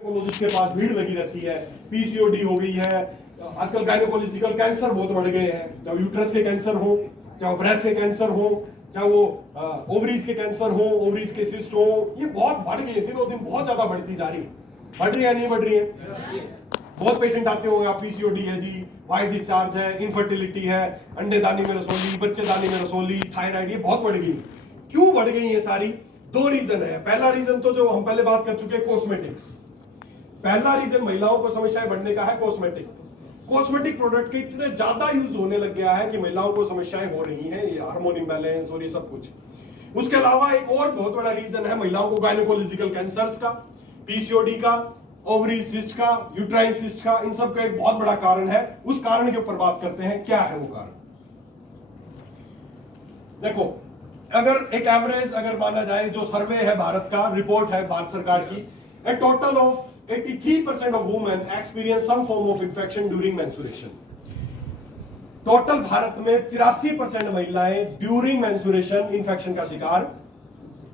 Gynaecologist के पास भीड़ लगी रहती है। पीसीओडी हो गई है, आजकल गायनेकोलॉजिकल कैंसर बहुत बढ़ गए हैं, चाहे यूट्रस के कैंसर हो, चाहे ब्रेस्ट के कैंसर हो, चाहे वो ओवरीज के कैंसर हो, ओवरीज के सिस्ट हो, ये बहुत बढ़ गई है, दिनों दिन बहुत ज्यादा बढ़ती जा रही है। बढ़ रही है नहीं बढ़ रही है? बहुत पेशेंट आते होंगे, आप पीसीओडी है जी, वाइट डिस्चार्ज है, इनफर्टिलिटी है, अंडेदानी में रसोली, बच्चेदानी में रसोली, थायराइड, ये बहुत बढ़ गई। क्यों बढ़ गई ये सारी? दो रीजन है। पहला रीजन तो जो हम पहले बात कर चुके हैं, कॉस्मेटिक्स। पहला रीजन महिलाओं को समस्याएं बढ़ने का है कॉस्मेटिक। कॉस्मेटिक प्रोडक्ट के इतने ज्यादा यूज होने लग गया है कि महिलाओं को समस्याएं हो रही हैं, ये हार्मोन इंबैलेंस और ये सब कुछ। उसके अलावा एक और बहुत बड़ा रीजन है महिलाओं को गायनेकोलॉजिकल कैंसर्स का, पीसीओडी का, ओवरी सिस्ट का, यूट्राइन सिस्ट का, इन सब का एक बहुत बड़ा कारण है। उस कारण के ऊपर बात करते हैं, क्या है वो कारण। देखो, अगर एक एवरेज अगर माना जाए, जो सर्वे है भारत का, रिपोर्ट है भारत सरकार की, a total of 83% of women experience some form of infection during menstruation. Total Bharat में 83% महिलाएं ड्यूरिंग मेंस्ट्रुएशन इंफेक्शन का शिकार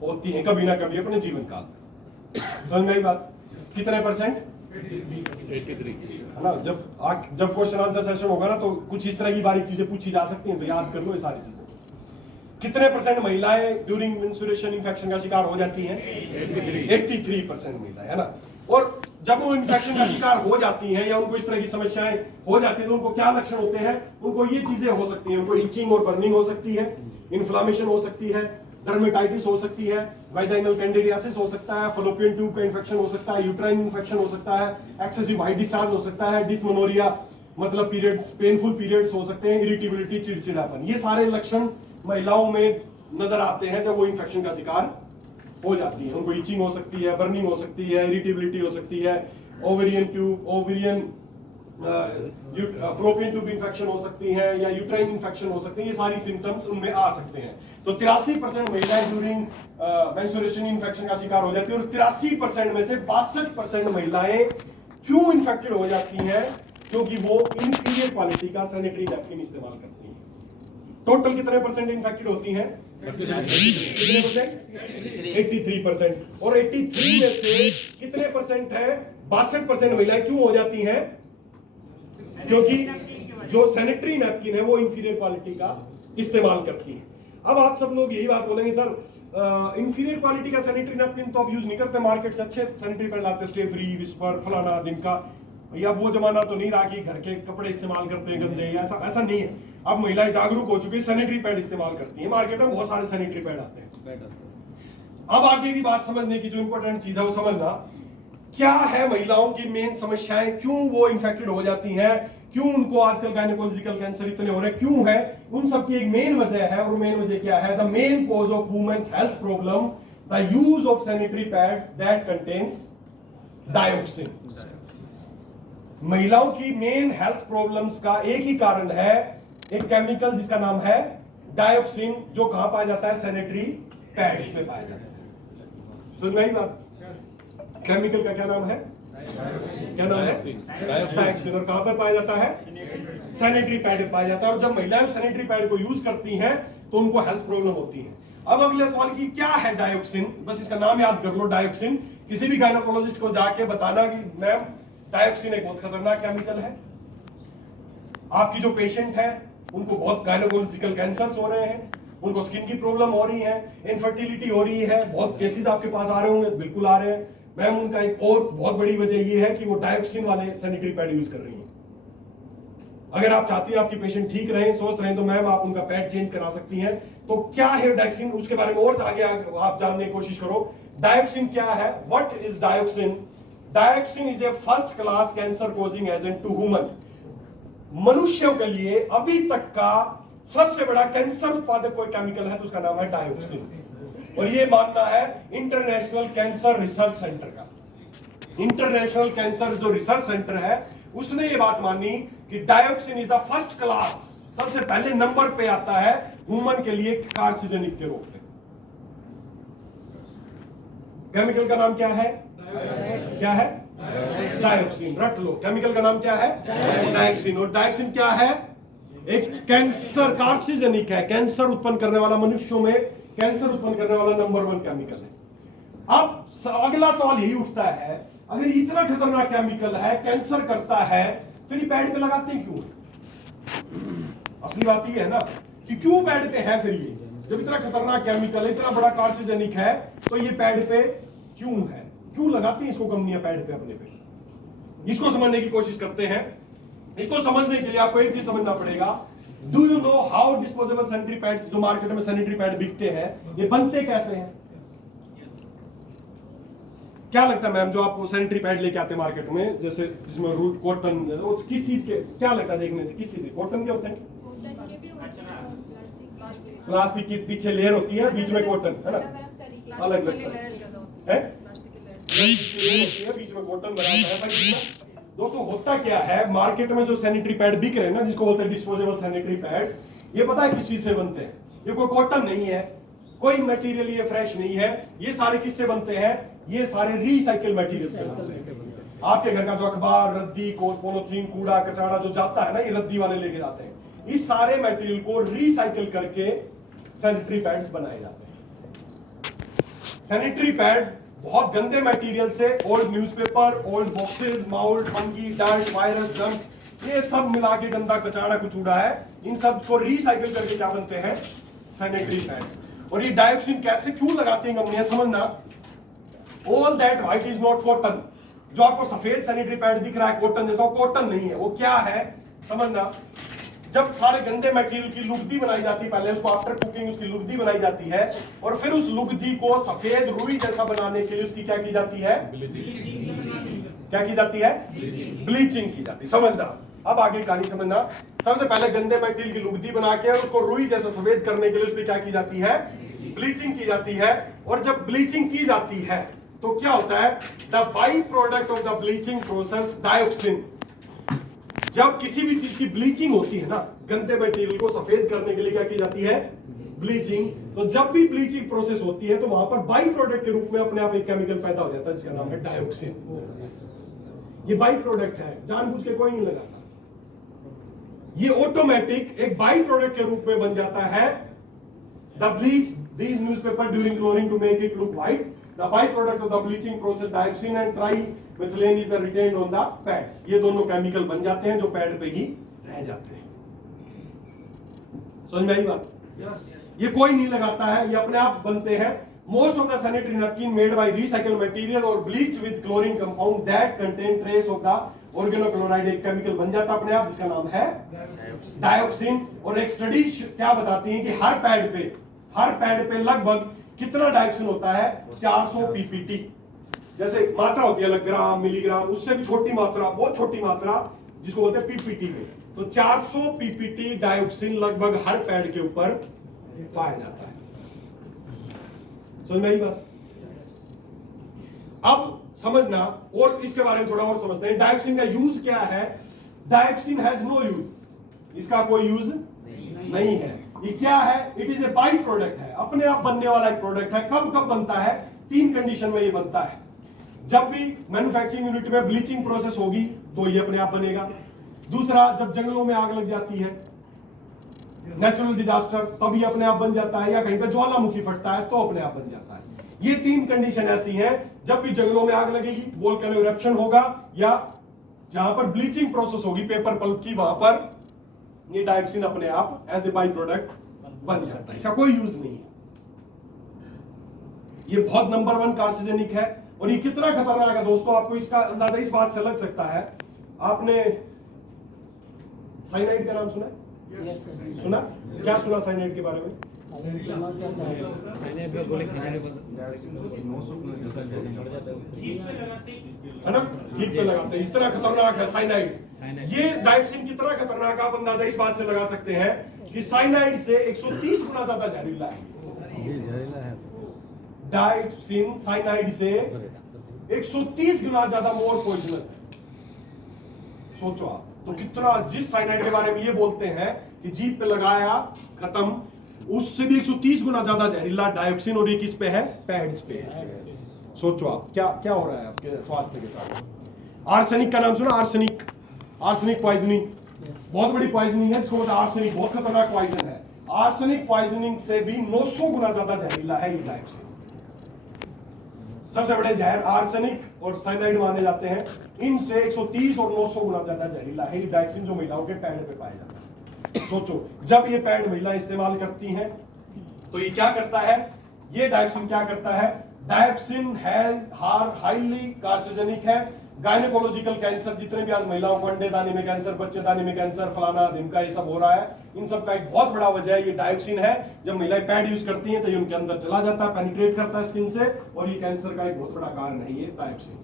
होती हैं कभी ना कभी अपने जीवन काल में। समझ में आई बात? कितने परसेंट? 83 है ना। जब क्वेश्चन आंसर सेशन होगा ना, तो कुछ इस तरह की बारीक चीजें पूछी जा सकती हैं, तो याद कर लो ये सारी चीजें। कितने परसेंट महिलाएं ड्यूरिंग मेंस्ट्रुएशन इंफेक्शन का शिकार हो जाती हैं? 83% महिलाएं, है ना। और जब वो इंफेक्शन का शिकार हो जाती हैं या उनको इस तरह की समस्याएं हो जाती हैं, तो उनको क्या लक्षण होते हैं? उनको ये चीजें हो सकती हैं, उनको इचिंग और बर्निंग हो सकती है, इन्फ्लामेशन हो सकती है, डर्मेटाइटिस हो सकती है, वाइजाइनल कैंडिडियासिस हो सकता है, फलोपियन ट्यूब का इंफेक्शन हो सकता है, यूट्राइन इंफेक्शन हो सकता है, एक्सेसिव वाइट डिस्चार्ज हो सकता है, डिस्मेनोरिया मतलब पीरियड्स, पेनफुल पीरियड्स हो सकते हैं, इरिटेबिलिटी, चिड़चिड़ापन, ये सारे लक्षण महिलाओं में नजर आते हैं जब वो इंफेक्शन का शिकार हो जाती है। उनको इचिंग हो सकती है, बर्निंग हो सकती है, इरिटेबिलिटी हो सकती है, ओवेरियन फ्लोपियन ट्यूब इंफेक्शन हो सकती है, या यूट्राइन इंफेक्शन हो सकती है, ये सारी सिम्टम्स उनमें आ सकते हैं। तो 83% महिलाएं ड्यूरिंग मेंस्ट्रुएशन इंफेक्शन का शिकार हो जाती है, और 83% में से 62% महिलाएं क्यों इंफेक्टेड हो जाती हैं? क्योंकि वो इंफीरियर क्वालिटी का सैनिटरी नैपकिन इस्तेमाल करती हैं। टोटल कितने परसेंट इंफेक्टेड होती हैं? कितने परसेंट? 83%। और 83 में से कितने परसेंट है? 62% महिलाएं क्यों हो जाती हैं? क्योंकि जो सैनिटरी नैपकिन है वो इंफीरियर क्वालिटी का इस्तेमाल करती है। अब आप सब लोग यही बात बोलेंगे, सर इंफीरियर क्वालिटी का सैनिटरी नैपकिन तो आप यूज नहीं करते, मार्केट से अच्छे सैनिटरी पैड लाते, स्टे फ्री, विस्पर, फलाना दिन का। भैया वो जमाना तो नहीं रहा कि घर के कपड़े इस्तेमाल करते हैं गंदे, ऐसा नहीं है। अब महिलाएं जागरूक हो चुकी है, सैनिटरी पैड इस्तेमाल करती है, मार्केट में बहुत सारे सैनिटरी पैड आते हैं। अब आगे की बात समझने की जो इंपॉर्टेंट चीज है वो समझना, क्या है महिलाओं की मेन समस्याएं, क्यों वो इन्फेक्टेड हो जाती हैं, क्यों उनको आजकल गायनेकोलॉजिकल कैंसर इतने हो रहे हैं, क्यों है? उन सब की एक मेन वजह है, और मेन वजह क्या है? The main cause of women's health problem, the use of sanitary pads that contains dioxin. महिलाओं की मेन हेल्थ प्रॉब्लम्स का एक ही कारण है, एक केमिकल जिसका नाम है डायोक्सिन, जो कहां पाया जाता है? सैनिटरी पैड्स पे पाया जाता है। सुन रही बात? केमिकल का क्या नाम है? क्या नाम है? डायोक्सिन। और कहां पर पाया जाता है? सैनिटरी पैड पे पाया जाता है। और जब महिलाएं सैनिटरी पैड को यूज करती हैं तो उनको हेल्थ प्रॉब्लम होती है। अब अगले सवाल की, क्या है डायोक्सिन? बस इसका नाम याद कर लो, डायोक्सिन। किसी भी गायनेकोलॉजिस्ट को जाके बताना कि मैम डायोक्सिन एक बहुत खतरनाक केमिकल है, आपकी जो पेशेंट है उनको बहुत गायनेकोलॉजिकल कैंसर्स हो रहे हैं, उनको स्किन की प्रॉब्लम हो रही है, इनफर्टिलिटी हो रही है, बहुत केसेस आपके पास आ रहे होंगे, बिल्कुल आ रहे हैं मैम। उनका एक और बहुत बड़ी वजह ये है कि वो डायोक्सिन वाले सैनिटरी पैड यूज कर रही हैं। अगर आप चाहती हैं आपकी पेशेंट ठीक रहे, स्वस्थ रहे, तो मैम आप उनका पैड चेंज करा सकती हैं। तो क्या है डायोक्सिन, उसके बारे में और आगे आप जानने की कोशिश करो। डायोक्सिन क्या है? What is dioxin? Dioxin is a first class cancer causing agent to human. मनुष्यों के लिए अभी तक का सबसे बड़ा कैंसर उत्पादक कोई केमिकल है तो उसका नाम है डायोक्सिन। और ये मानना है इंटरनेशनल कैंसर रिसर्च सेंटर का। इंटरनेशनल कैंसर जो रिसर्च सेंटर है उसने ये बात मानी कि dioxin is the first class, सबसे पहले नंबर पे आता है ह्यूमन के लिए कार्सिनोजेनिक के रूप में। केमिकल का नाम क्या है? क्या है? डायोक्सिन। रट लो, केमिकल का नाम क्या है? डायोक्सिन। और डायोक्सिन क्या है? एक कैंसर कार्सिनोजेनिक है, कैंसर उत्पन्न करने वाला, मनुष्यों में कैंसर उत्पन्न करने वाला नंबर 1 केमिकल है। अब अगला सवाल यही उठता है, अगर इतना खतरनाक केमिकल है, कैंसर करता है, फिर ये पैड पे लगाते हैं क्यों? असली बात ये है ना कि क्यों पैड पे है फिर ये, जब इतना खतरनाक केमिकल है, इतना बड़ा कार्सिनोजेनिक है, तो ये पैड पे क्यों है? क्यों लगाती हैं इसको कंपनियां पैड पे अपने पे? इसको समझने की कोशिश करते हैं। इसको समझने के लिए आपको एक चीज समझना पड़ेगा। Do you know how disposable sanitary pads, जो मार्केट में सैनिटरी पैड बिकते हैं, ये बनते कैसे हैं? क्या लगता है मैम, जो आप सैनिटरी पैड लेके आते हैं मार्केट में, जैसे जिसमें रूट कॉटन, वो किस चीज के, क्या लगता है देखने से, किस चीज के? कॉटन के होते हैं? प्लास्टिक की पीछे लेयर होती है, बीच में कॉटन, है ना? अलग अलग है, होती है, बीच में कॉटन बना होता है, ऐसा कुछ ना? दोस्तों होता क्या है, मार्केट में जो सैनिटरी पैड बिक रहे हैं ना, जिसको बोलते हैं डिस्पोजेबल सैनिटरी पैड्स, ये पता है किस चीज से बनते हैं? ये कोई कॉटन नहीं है, कोई मटेरियल ये फ्रेश नहीं है, ये सारे किससे बनते हैं? ये सारे रिसाइकल मटेरियल से बनते हैं। आपके घर का जो अखबार, रद्दी, पॉलिथीन, कूड़ा कचरा जो जाता है ना, ये रद्दी वाले लेके जाते हैं। इस सारे मटेरियल को रिसाइकल करके सैनिटरी पैड्स बनाए जाते हैं। सैनिटरी पैड बहुत गंदे मटेरियल से, old newspaper, old boxes, mould, fungi, dirt, virus, germs, ये सब मिला के गंदा कचरा कचूड़ा है, इन सब को रिसाइकल करके क्या बनते हैं? Sanitary pads. और ये डायोक्सिन कैसे क्यों लगाती हैं कंपनियां, समझना। All that white is not cotton. जो आपको सफेद सैनिटरी पैड दिख रहा है कॉटन जैसा, वो कॉटन नहीं है। वो क्या है समझना, जब सारे गंदे मटेरियल की लुगदी बनाई जाती है, पहले उसको आफ्टर कुकिंग उसकी लुगदी बनाई जाती है, और फिर उस लुगदी को सफेद रुई जैसा बनाने के लिए उसकी क्या की जाती है? क्या की जाती है? ब्लीचिंग की जाती है। समझना, अब आगे कहानी समझना। सबसे पहले गंदे मटेरियल की लुगदी बना के उसको रुई जैसा सफेद करने के लिए उसकी क्या की जाती है? ब्लीचिंग की जाती है। और जब ब्लीचिंग की जाती है तो क्या होता है? The by product of the bleaching process dioxin. जब किसी भी चीज की ब्लीचिंग होती है ना, गंदे मटेरियल को सफेद करने के लिए क्या की जाती है? ब्लीचिंग। तो जब भी ब्लीचिंग प्रोसेस होती है तो वहां पर बाई प्रोडक्ट के रूप में अपने आप एक केमिकल पैदा हो जाता है जिसका नाम है डायोक्सिन। ये बाई प्रोडक्ट है, जानबूझ के कोई नहीं लगाता, ये ऑटोमेटिक एक बाई प्रोडक्ट के रूप में बन जाता है। The bleach these newspaper during chlorine to make it look white. The by product of the bleaching process dioxin and trimethylene is retained on the pads. ये दोनों केमिकल बन जाते हैं जो पैड पे ही रह जाते हैं। समझ में आई बात? ये कोई नहीं लगाता है, ये अपने आप बनते हैं। Most of the sanitary napkin made by recycled material or bleached with chlorine compound that contain trace of the organochloride, एक केमिकल बन जाता अपने आप जिसका नाम है डायोक्सिन। और एक स्टडी क्या बताती है कि हर पैड पे लगभग कितना डायोक्सिन होता है? 400 पीपीटी। जैसे मात्रा होती है अलग, ग्राम, मिलीग्राम, उससे भी छोटी मात्रा, बहुत छोटी मात्रा जिसको बोलते हैं पीपीटी में। तो 400 पीपीटी डायोक्सिन लगभग हर पैड के ऊपर पाया जाता है। समझ में आई बात? अब समझना और इसके बारे में थोड़ा और समझते हैं। डायोक्सिन का यूज क्या है? डायोक्सिन हैज नो यूज, इसका कोई यूज नहीं है। ये क्या है? It is a by product है, अपने आप बनने वाला एक प्रोडक्ट है। कब कब बनता है? 3 कंडीशन में ये बनता है। जब भी मैन्युफैक्चरिंग यूनिट में ब्लीचिंग प्रोसेस होगी तो ये अपने आप बनेगा। दूसरा, जब जंगलों में आग लग जाती है, नेचुरल डिजास्टर, तभी अपने आप बन जाता है। या कहीं पे ज्वालामुखी फटता है तो अपने आप बन जाता है। ये 3 कंडीशन ऐसी हैं, जब भी जंगलों में आग लगेगी, वोल्केनो इरप्शन होगा, या जहां पर ब्लीचिंग प्रोसेस होगी पेपर पल्प की, वहां पर ये डायोक्सिन अपने आप एज ए बाई प्रोडक्ट बन जाता है। इसका कोई यूज नहीं है। ये बहुत नंबर 1 कार्सिनोजेनिक है। और ये कितना खतरनाक है दोस्तों, आपको इसका अंदाजा इस बात से लग सकता है। आपने साइनाइड का नाम सुना है? सुना? क्या सुना साइनाइड के बारे में? है ना, जीभ पे लगाते हैं, इतना खतरनाक है साइनाइड। ये डायोक्सिन कितना खतरनाक, आप अंदाजा इस बात से लगा सकते हैं कि साइनाइड से 130 गुना ज्यादा जहरीला है। डायोक्सिन साइनाइड से 130 गुना ज्यादा मोर पॉइजनस है। सोचो आप, तो कितना, जिस साइनाइड के बारे में ये बोलते हैं कि जीभ पे लगाया खत्म, उससे भी 130 गुना ज्यादा जहरीला डायोक्सिन। और ये किस पे है? पैड्स पे है। सोचो आप क्या क्या हो रहा है आपके स्वास्थ्य के साथ। आर्सेनिक का नाम सुना? आर्सेनिक पॉइजनिंग बहुत बड़ी पॉइजनिंग है, जिसको बोलते हैं आर्सेनिक, बहुत खतरनाक पॉइजन है। आर्सेनिक पॉइजनिंग से भी 900 गुना ज्यादा जहरीला है ये डायोक्सिन। सबसे बड़े जहर आर्सेनिक और साइनाइड माने जाते हैं। इनसे 130 और 900 गुना ज्यादा जहरीला है ये डायक्सिन, जो महिलाओं के पैड पे पाया जाता है। सोचो, जब ये पैड महिला इस्तेमाल करती हैं तो ये क्या करता है, ये डायक्सिन क्या करता है, डायक्सिन है हाईली कार्सिजेनिक है। गायनेकोलॉजिकल कैंसर, जितने भी आज महिलाओं को अंडे दानी में कैंसर, बच्चे दानी में कैंसर, फलाना ढिमका ये सब हो रहा है, इन सब का एक बहुत बड़ा वजह है ये डायक्सिन है। जब महिलाएं पैड यूज करती हैं तो ये उनके अंदर चला जाता है, पेनिट्रेट करता है स्किन से, और ये कैंसर का एक बहुत बड़ा कारण है ये डायक्सिन।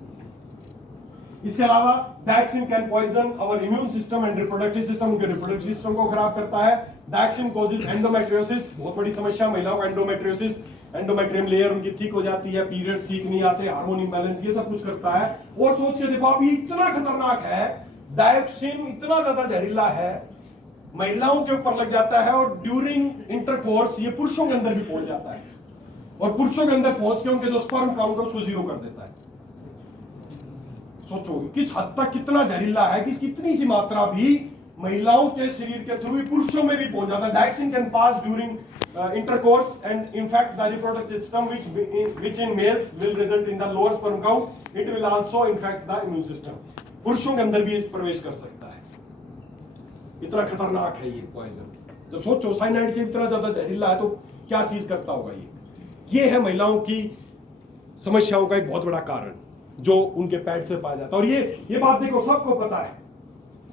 इसके अलावा dioxin can poison our immune system and reproductive system, उनके रिप्रोडक्टिव सिस्टम को खराब करता है। डायक्सिन कॉजेज एंडोमेट्रियोसिस, बहुत बड़ी समस्या महिलाओं का एंडोमेट्रियोसिस, एंडोमेट्रियम लेयर उनकी ठीक हो जाती है, पीरियड्स ठीक नहीं आते, हार्मोन इंबैलेंस, ये सब कुछ करता है। और सोच के देखो आप, ये इतना खतरनाक है, डायक्सिन इतना ज्यादा जहरीला है, महिलाओं के ऊपर लग जाता है और ड्यूरिंग इंटरकोर्स ये पुरुषों के अंदर भी पहुंच जाता है, और पुरुषों के अंदर पहुंच के उनके जो स्पर्म काउंट है उसको 0 कर देता है। सोचो किस हद तक कितना जहरीला है कि इसकी इतनी सी मात्रा भी महिलाओं के शरीर के थ्रू पुरुषों में भी पहुंच जाता है। Dioxin can pass during intercourse and in fact the reproductive system which in males will result in the lower sperm count, it will also infect the immune system। पुरुषों के अंदर भी प्रवेश कर सकता है, इतना खतरनाक है ये पॉइजन। जब सोचो साइनाइड से इतना ज्यादा जहरीला है तो क्या चीज करता होगा ये है महिलाओं की समस्याओं का एक बहुत बड़ा कारण जो उनके पैड से पाया जाता है। और ये बात देखो सबको पता है,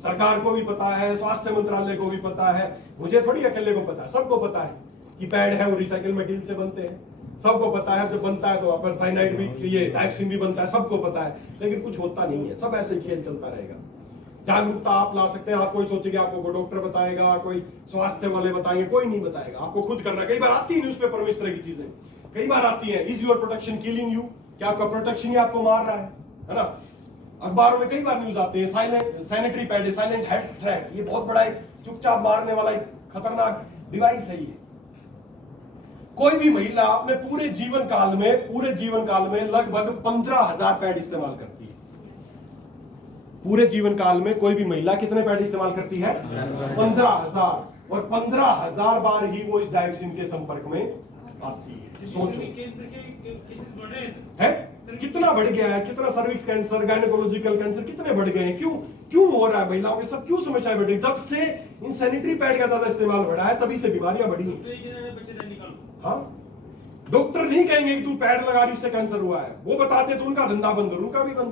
सरकार को भी पता है, स्वास्थ्य मंत्रालय को भी पता है, मुझे थोड़ी अकेले को पता है, सबको पता है कि पैड है वो रिसाइकिल मटेरियल से बनते हैं, सबको पता है। जब बनता है तो वहां पर साइनाइड भी, ये डायक्सिन भी बनता है, सबको पता है, लेकिन कुछ होता नहीं है, सब ऐसे ही खेल चलता रहेगा। जागरूकता आप ला सकते हैं, आप कोई सोचेगा आपको कोई डॉक्टर बताएगा, कोई स्वास्थ्य वाले बताएंगे, कोई नहीं बताएगा, आपको खुद करना है। कई बार आती है न्यूज़पेपर में इस तरह की चीजें, कई बार आती है, is your protection killing you, क्या आपका प्रोटेक्शन ही आपको मार रहा है ना। अखबारों में कई बार न्यूज आती है, silent sanitary pad, silent head threat, ये बहुत बड़ा एक चुपचाप मारने वाला एक खतरनाक डिवाइस है ये। कोई भी महिला अपने पूरे जीवन काल में लगभग 15,000 पैड इस्तेमाल करती है। पूरे जीवन काल में कोई भी महिला कितने पैड इस्तेमाल करती है? 15,000, और 15,000 बार ही वो इस डायक्सिन के संपर्क में आती है। सोचो है कितना बढ़ गया है, कितना सर्विक्स कैंसर, गायनेकोलॉजिकल कैंसर कितने बढ़ गए हैं, क्यों हो रहा है, महिलाओं के सब क्यों समस्याएं बढ़ रही? जब से इन सैनिटरी पैड का ज्यादा इस्तेमाल बढ़ा है तभी से बीमारियां बढ़ी हैं। हाँ, डॉक्टर नहीं कहेंगे कि तू पैड लगा रही उससे कैंसर हुआ है, वो बताते तो उनका धंधा बंद और उनका भी बंद,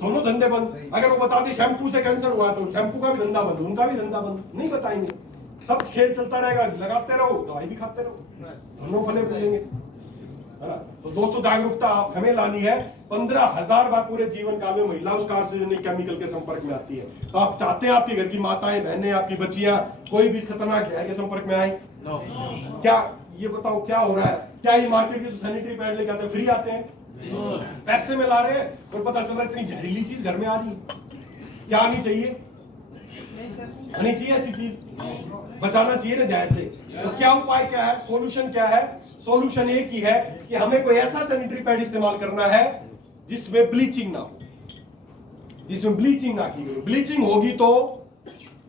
दोनों धंधे बंद। अगर वो बताते शैम्पू से कैंसर हुआ है तो शैम्पू का भी धंधा बंद, उनका भी धंधा बंद, नहीं बताएंगे, सब खेल चलता रहेगा, लगाते रहो दवाई भी खाते रहो, दोनों फले फूलेंगे, है ना। तो दोस्तों जागरूकता हमें लानी है। 15,000 बार पूरे जीवन काल में महिला उस कार्सिनोजेनिक केमिकल के संपर्क में आती है। तो आप चाहते हैं आपके घर की माताएं, बहनें, आपकी बच्चियां कोई भी इस खतरनाक जहर के संपर्क में आए? क्या ये बताओ क्या हो रहा है? क्या ये मार्केट के जो सैनिटरी पैड लेके आते हैं फ्री आते हैं? पैसे में ला रहे हैं और पता चल रहा है इतनी जहरीली चीज घर में आ रही है। क्या आनी चाहिए? आनी चाहिए ऐसी चीज, बचाना चाहिए ना जहर से। तो क्या उपाय क्या है, सॉल्यूशन क्या है? सॉल्यूशन एक ही है कि हमें कोई ऐसा सैनिटरी पैड इस्तेमाल करना है जिसमें ब्लीचिंग ना हो, जिसमें ब्लीचिंग ना की गई। ब्लीचिंग होगी तो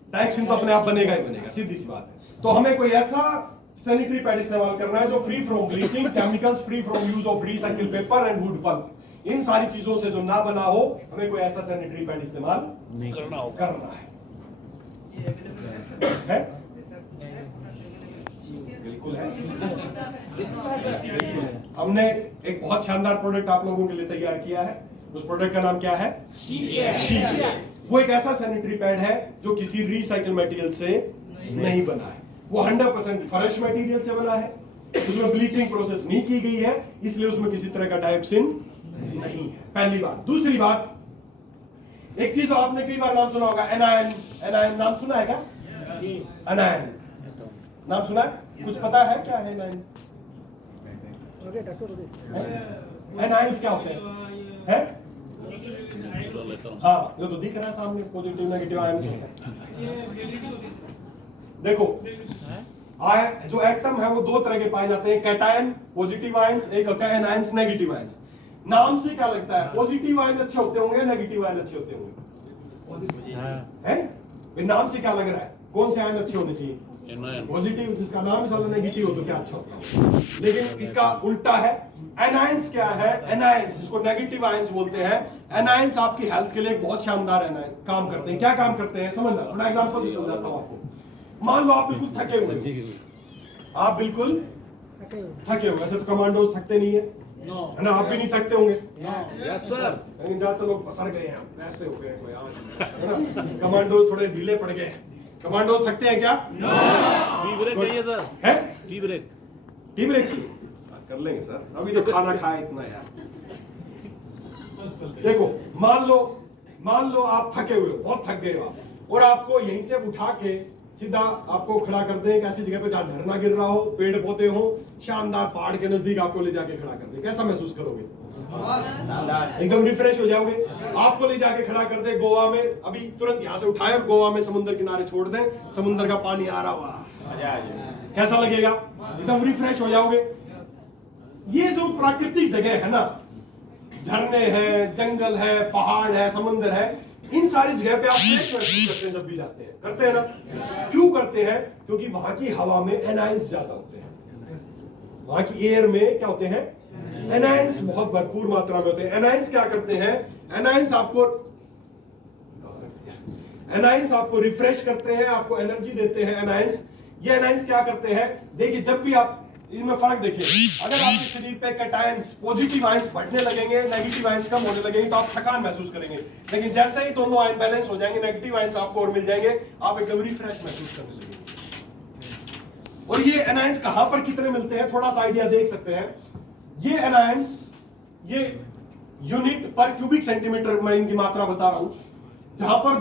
डायक्सिन तो अपने आप बनेगा ही बनेगा, सीधी सी बात है। तो हमें कोई ऐसा सैनिटरी पैड इस्तेमाल करना है जो free from bleaching, chemicals, free from use of recycle paper and wood pulp, इन सारी चीजों से जो ना बना हो, हमें कोई ऐसा सैनिटरी पैड इस्तेमाल करना है। बिल्कुल है। हमने एक बहुत शानदार प्रोडक्ट आप लोगों के लिए तैयार किया है। उस प्रोडक्ट का नाम क्या है? वो एक ऐसा सैनिटरी पैड है जो किसी रिसाइकिल मटेरियल से नहीं बना है, वो 100% फ्रेश मटेरियल से बना है, उसमें ब्लीचिंग प्रोसेस नहीं की गई है, इसलिए उसमें किसी तरह का डायक्सिन नहीं है। पहली बात। दूसरी बात, एक चीज आपने कई बार नाम सुना होगा, एनायन। एनायन नाम सुना है क्या? एनायन नाम सुना है? कुछ पता है क्या है एनायन? एनायंस क्या होते हैं? हाँ, ये तो दिख रहा है सामने, पॉजिटिव नेगेटिव आयन क्या होता है। देखो जो एटम है वो दो तरह के पाए जाते हैं, कैटायन पॉजिटिव आयंस, एक होता है एनायंस नेगेटिव आयंस। नाम से क्या लगता है, पॉजिटिव आयन अच्छे होते होंगे, नेगेटिव आयन अच्छे होते होंगे? हैं? नाम से क्या लग रहा है, कौन से आयन अच्छे होने चाहिए? पॉजिटिव, जिसका नाम ही साला नेगेटिव हो तो क्या अच्छा होता है। लेकिन इसका उल्टा है, एनायंस क्या है? एनायंस जिसको नेगेटिव आयंस बोलते हैं, एनायंस आपकी हेल्थ के लिए एक बहुत शानदार काम करते हैं। क्या काम करते हैं समझना, थोड़ा एग्जांपल से समझाता हूं आपको। मान लो आप बिल्कुल थके हुए हो, आप बिल्कुल थके हुए, ऐसे तो कमांडोज थकते नहीं है, है ना? आप भी नहीं थकते होंगे। Yes sir. लेकिन ज्यादातर लोग पसर गए हैं, ऐसे हो गए कोई आज, है ना? कमांडोज थोड़े ढीले पड़ गए। कमांडोज थकते हैं क्या? टी ब्रेक चाहिए सर। है टी ब्रेक। टी ब्रेक चाहिए, कर लेंगे सर, अभी तो खाना खाए इतना यार। देखो मान लो आप थके हुए हो, बहुत थक गए हो आप, और आपको यहीं से उठा के सीधा आपको खड़ा कर दें एक ऐसी जगह पे जहां झरना गिर रहा हो, पेड़ पौधे हो, शानदार पहाड़ के नजदीक आपको ले जाके खड़ा कर दे, कैसा महसूस करोगे? एकदम रिफ्रेश हो जाओगे। आपको ले जाके खड़ा कर दे गोवा में, अभी तुरंत यहां से उठाए और गोवा में समुद्र किनारे छोड़ दें, समुद्र का पानी आ रहा हुआ, कैसा लगेगा? एकदम रिफ्रेश हो जाओगे। ये जो प्राकृतिक जगह है ना, झरने हैं, जंगल है, पहाड़ है, समुद्र है, इन सारी जगह पे आप फ्रेश महसूस करते हैं जब भी जाते हैं, करते हैं ना? क्यों करते हैं? क्योंकि वहां की हवा में एनायंस ज्यादा होते हैं, वहां की एयर में क्या होते हैं? एनायंस बहुत भरपूर मात्रा में होते हैं। एनायंस क्या करते हैं? एनायंस आपको रिफ्रेश करते हैं, आपको एनर्जी देते हैं। एनायंस, ये एनायंस क्या करते हैं? देखिए, जब भी आप इनमें फर्क देखिए, अगर आपके शरीर पे कैटायंस, पॉजिटिव आयंस बढ़ने लगेंगे, नेगेटिव आयंस कम होने लगेंगे, तो आप थकान महसूस करेंगे। लेकिन जैसे ही दोनों आयन बैलेंस हो जाएंगे, नेगेटिव आयंस आपको और मिल जाएंगे, आप एकदम रिफ्रेश महसूस करने लगेंगे। और ये एनायंस कहां पर कितने मिलते हैं, थोड़ा सा आइडिया देख सकते हैं। ये एनायंस, ये यूनिट पर क्यूबिक सेंटीमीटर में इनकी मात्रा बता रहा हूं। जहां पर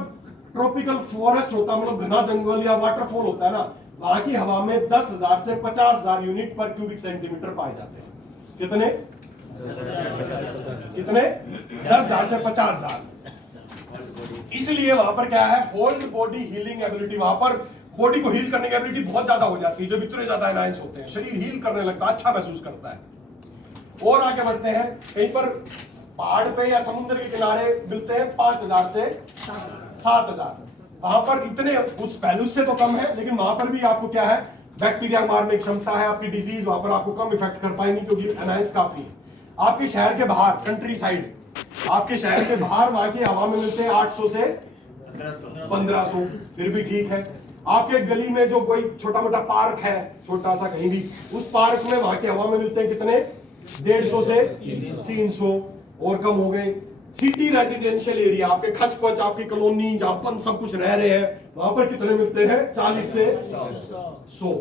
ट्रॉपिकल फॉरेस्ट होता है, मतलब घना जंगल या वाटरफॉल होता है ना, वहां की हवा में 10,000 से 50,000 यूनिट पर क्यूबिक सेंटीमीटर पाए जाते हैं। कितने? 10,000 से 50,000। इसलिए वहां पर क्या है? होल्ड बॉडी हीलिंग एबिलिटी, वहां पर बॉडी को हील करने की एबिलिटी बहुत ज्यादा हो जाती है। जब इतने ज्यादा एनायंस होते हैं, शरीर हील करने लगता है, अच्छा महसूस करता है। और आगे बढ़ते हैं, कहीं पर पहाड़ पे या समुद्र के किनारे मिलते हैं 5,000 से 7,000। वहां पर इतने उस पहलू से तो कम है, लेकिन वहां पर भी आपको क्या है? बैक्टीरिया मारने की क्षमता है, आपकी डिजीज वहां पर आपको कम इफेक्ट कर पाएंगी, क्योंकि एनायंस काफी है। आपके शहर के बाहर, कंट्री साइड, आपके शहर के बाहर वहां की हवा में मिलते हैं 800 से 1500, फिर भी ठीक है। आपके गली में जो कोई छोटा मोटा पार्क है, छोटा सा कहीं भी, उस पार्क में वहां की हवा में मिलते हैं कितने? 150 से 300, और कम हो गए। सिटी रेजिडेंशियल एरिया, आपके खच पच, आपकी कॉलोनी जहां पर सब कुछ रह रहे हैं, वहां पर कितने मिलते हैं? 40 से 100।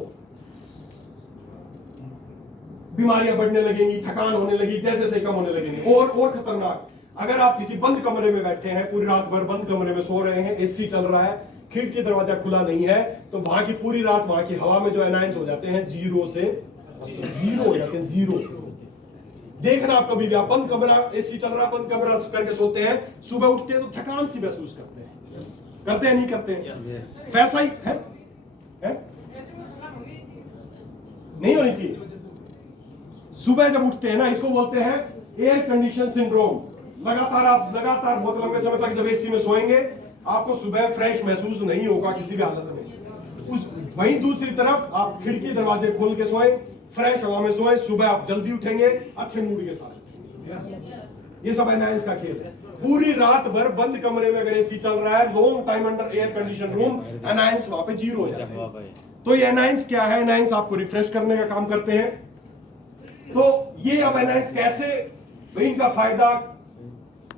बीमारियां बढ़ने लगेंगी, थकान होने लगी, जैसे कम होने लगेंगे। और खतरनाक, अगर आप किसी बंद कमरे में बैठे हैं, पूरी रात भर बंद कमरे में सो रहे हैं, एसी चल रहा है, खिड़की दरवाजा खुला नहीं है, तो वहां की पूरी रात वहां की हवा में जो एनायंस हो जाते हैं 0 से 0 हो जाते हैं, 0। देखना आप कभी भी, आप बंद कमरा, एसी चल रहा, बंद कमरा करके सोते हैं, सुबह उठते हैं तो थकान सी महसूस करते हैं, करते हैं नहीं करते हैं? वैसा ही है? नहीं होनी चाहिए। सुबह जब उठते हैं ना, इसको बोलते हैं एयर कंडीशन सिंड्रोम। लगातार बहुत लंबे समय तक जब एसी में सोएंगे, आपको सुबह फ्रेश महसूस नहीं होगा किसी भी हालत में। वहीं दूसरी तरफ आप खिड़की दरवाजे खोल के सोए, फ्रेश हवा में सोए, सुबह आप जल्दी उठेंगे, अच्छे मूड के साथ। ये सब एनायंस का खेल है। पूरी रात भर बंद कमरे में अगर एसी चल रहा है, long time under air condition room, anions वहां पे 0 हो जाते हैं। तो ये एनायंस क्या है? एनायंस आपको रिफ्रेश करने का काम करते हैं। तो ये अब एनायंस कैसे, इनका फायदा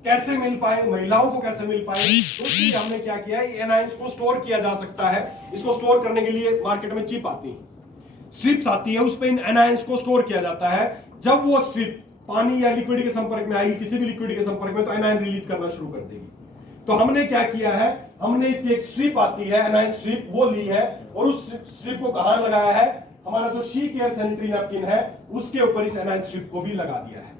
कैसे मिल पाए, महिलाओं को कैसे मिल पाए, तो इसलिए हमने क्या किया है, एनायंस को स्टोर किया जा सकता है। इसको स्टोर करने के लिए मार्केट में चिप आती है, स्ट्रिप्स आती है, उस पे इन एनायंस को स्टोर किया जाता है। जब वो स्ट्रिप पानी या लिक्विड के संपर्क में आएगी, किसी भी लिक्विड के संपर्क में, तो एनायन रिलीज करना शुरू कर देगी। तो हमने क्या किया है, हमने इसकी एक स्ट्रिप आती है, एनायन स्ट्रिप, वो ली है और उस स्ट्रिप को कहां लगाया है? हमारा जो शी केयर सैनिटरी नैपकिन है उसके ऊपर इस एनायन स्ट्रिप को भी लगा दिया है।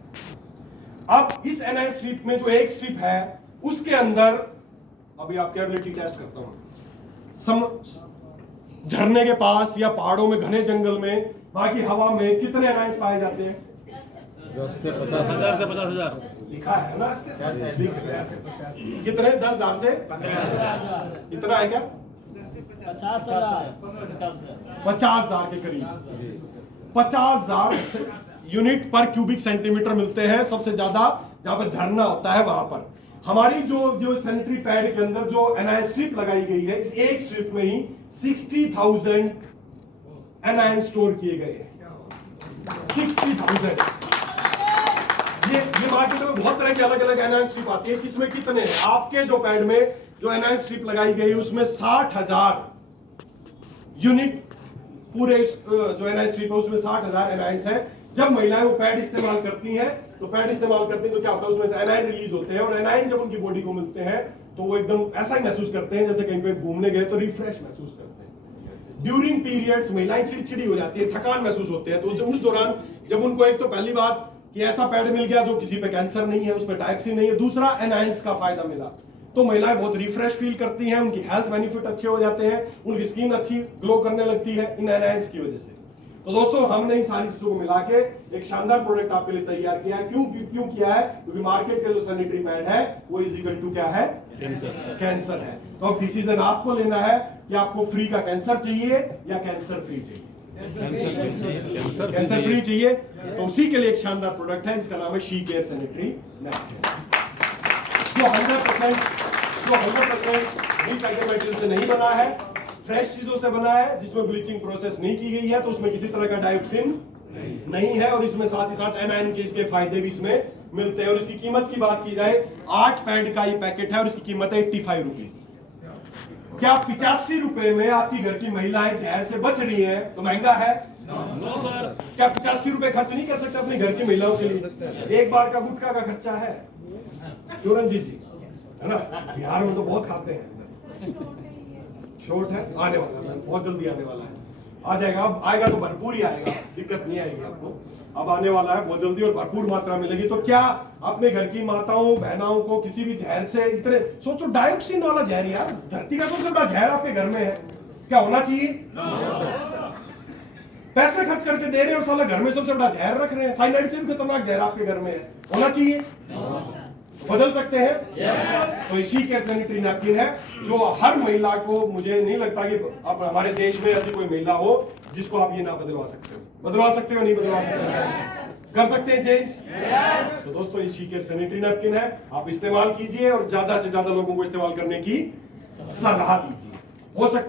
अब इस एनायन स्ट्रिप में जो एक स्ट्रिप है उसके अंदर, अभी आपकी एबिलिटी टेस्ट करता हूं, झरने के पास या पहाड़ों में, घने जंगल में, वहां की हवा में कितने एनायंस पाए जाते हैं? 10,000 से 50,000 लिखा है ना, कितने? 10,000 से 50,000। इतना है क्या? 50,000 50,000 के करीब। 50,000 यूनिट पर क्यूबिक सेंटीमीटर मिलते हैं, सबसे ज्यादा जहां पर झरना होता है वहां पर। हमारी जो सैनिटरी पैड के अंदर जो एनायन स्ट्रिप लगाई गई है, इस एक स्ट्रिप में ही 60,000 एनायन स्टोर किए गए हैं। 60,000। ये मार्केट में बहुत तरह की अलग अलग एनायन स्ट्रिप आती है, किसमें कितने हैं? आपके जो पैड में जो एनायन स्ट्रिप लगाई गई है उसमें 60,000 यूनिट, पूरे जो एनायन स्ट्रिप है उसमें 60,000 एनायंस है। जब महिलाएं वो पैड इस्तेमाल करती हैं तो क्या होता है, उसमें से एनायन रिलीज होते हैं, और एनायन जब उनकी बॉडी को मिलते हैं तो वो एकदम ऐसा ही महसूस करते हैं जैसे कहीं पे घूमने गए तो रिफ्रेश महसूस करते हैं। ड्यूरिंग पीरियड्स महिलाएं चिड़चिड़ी हो जाती है, थकान महसूस होते हैं, तो उस दौरान जब उनको एक तो पहली बात कि ऐसा पैड मिल गया जो किसी पे कैंसर नहीं है, उस पर डायऑक्सिन नहीं है, दूसरा एनायंस का फायदा मिला, तो महिलाएं बहुत रिफ्रेश फील करती हैं, उनकी हेल्थ बेनिफिट अच्छे हो जाते हैं, उनकी स्किन अच्छी ग्लो करने लगती है इन एनायंस की वजह से। तो दोस्तों हमने इन सारी चीजों को मिला के एक शानदार प्रोडक्ट आपके लिए तैयार किया है। क्यों किया है? क्योंकि मार्केट का जो सैनिटरी पैड है वो इज इक्वल टू क्या है? कैंसर है। तो अब डिसीजन आपको लेना है कि आपको फ्री का कैंसर चाहिए या कैंसर फ्री चाहिए। कैंसर फ्री चाहिए, तो उसी के लिए एक शानदार प्रोडक्ट है जिसका नाम है शी केयर सैनिटरी नैपकिन, जो 100% रिसाइकल मटेरियल से नहीं बना है, फ्रेश चीजों से बना है, जिसमें ब्लीचिंग प्रोसेस नहीं की गई है, तो उसमें किसी तरह का डायोक्सिन नहीं है, और इसमें साथ ही साथ एनायन के इसके फायदे भी इसमें मिलते हैं। और इसकी कीमत की बात की जाए, 8 पैड का ये पैकेट है और इसकी कीमत है 85 रुपीज। क्या 85 रुपए में आपकी घर की महिलाएं जहर से बच रही हैं तो महंगा है? क्या 85 रुपए खर्च नहीं कर सकते अपने घर की महिलाओं के लिए? एक बार का गुटखा का खर्चा है, क्यों रंजीत जी, है ना? बिहार में तो बहुत खाते हैं। शॉर्ट है, आने वाला है, बहुत जल्दी आने वाला है, आ जाएगा। अब आएगा तो भरपूर ही आएगा, दिक्कत नहीं आएगी आपको। अब आने वाला है बहुत जल्दी और भरपूर मात्रा मिलेगी। तो क्या अपने घर की माताओं बहनाओं को किसी भी जहर से, इतने सोचो डायोक्सिन वाला जहर यार, धरती का सबसे बड़ा जहर आपके घर में है, क्या होना चाहिए? पैसे खर्च करके दे रहे हो, साला घर में सबसे बड़ा जहर रख रहे हैं, साइनाइड से भी खतरनाक जहर आपके घर में है, होना चाहिए? बदल सकते हैं। तो इसी केयर सैनिटरी नैपकिन है जो हर महिला को, मुझे नहीं लगता कि अब हमारे देश में ऐसी कोई महिला हो जिसको आप ये ना बदलवा सकते हो। बदलवा सकते हो, नहीं बदलवा सकते हो? कर सकते हैं चेंज। तो दोस्तों इसी केयर सैनिटरी नैपकिन है, आप इस्तेमाल कीजिए और ज्यादा से ज्यादा लोगों को इस्तेमाल करने की सलाह दीजिए। हो सकता है